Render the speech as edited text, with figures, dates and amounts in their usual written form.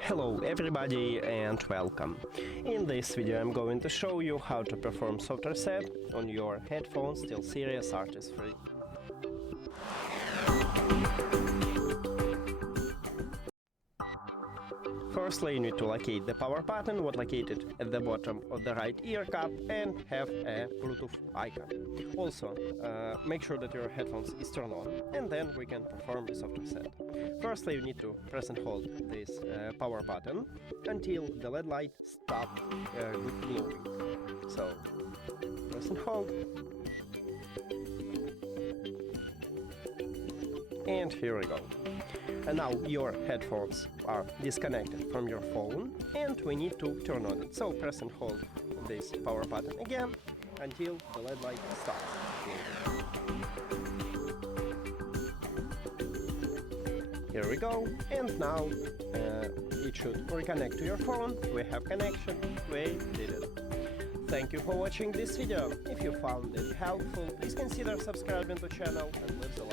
Hello everybody and welcome. In this video I'm going to show you how to perform soft reset on your headphones STEELSERIES Arctis 3. Firstly, you need to locate the power button, what located at the bottom of the right ear cup, and have a Bluetooth icon. Also, make sure that your headphones is turned on, and then we can perform the soft reset. Firstly, you need to press and hold this power button until the LED light stops glowing. So, press and hold. And here we go. And now your headphones are disconnected from your phone and we need to turn on it. So press and hold this power button again until the LED light stops. Here we go, and now it should reconnect to your phone. We have connection, we did it. Thank you for watching this video. If you found it helpful, please consider subscribing to the channel and leave a